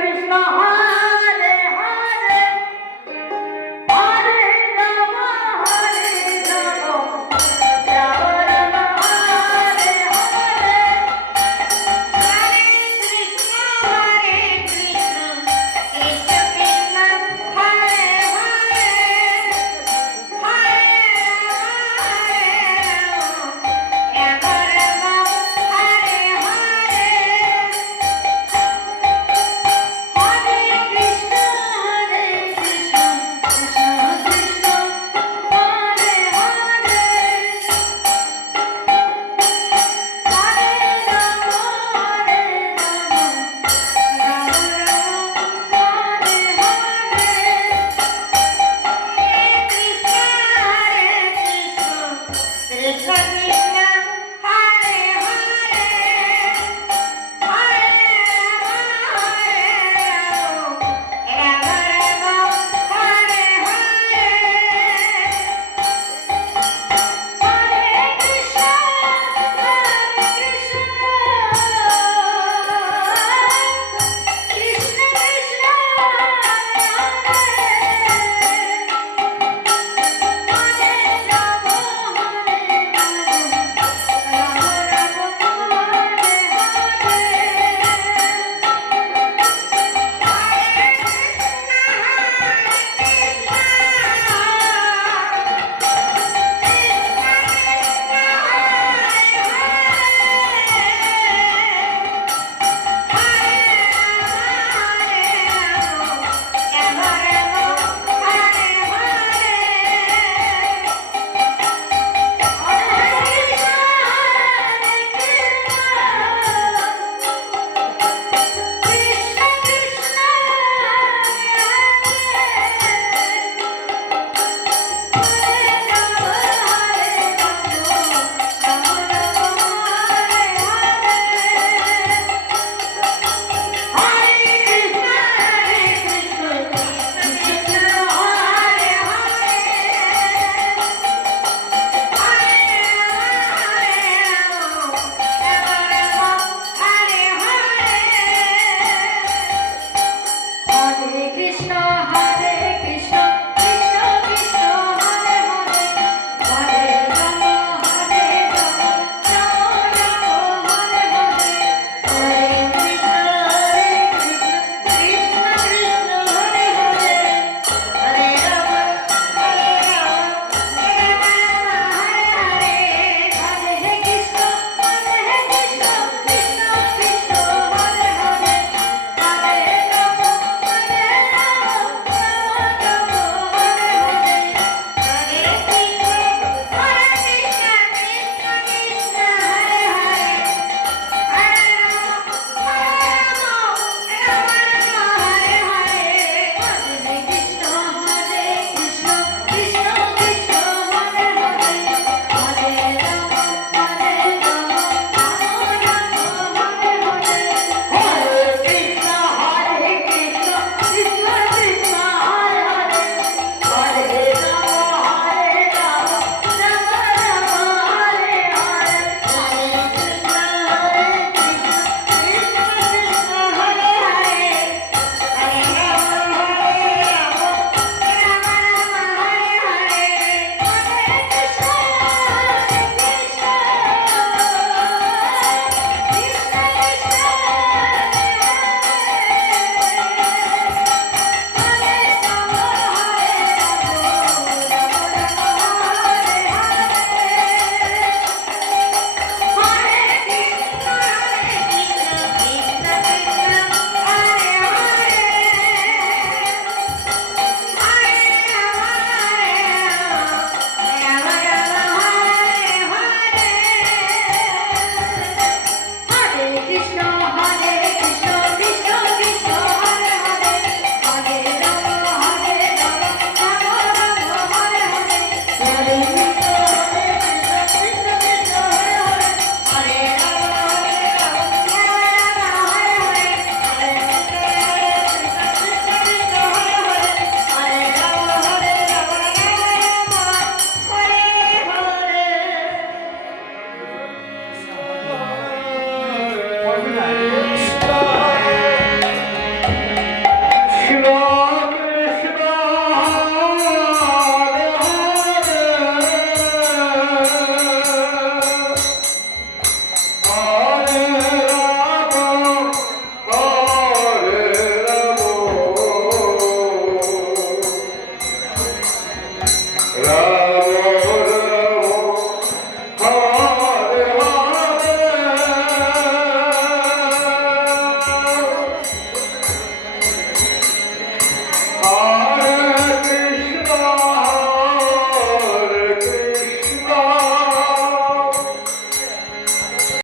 It's not Hare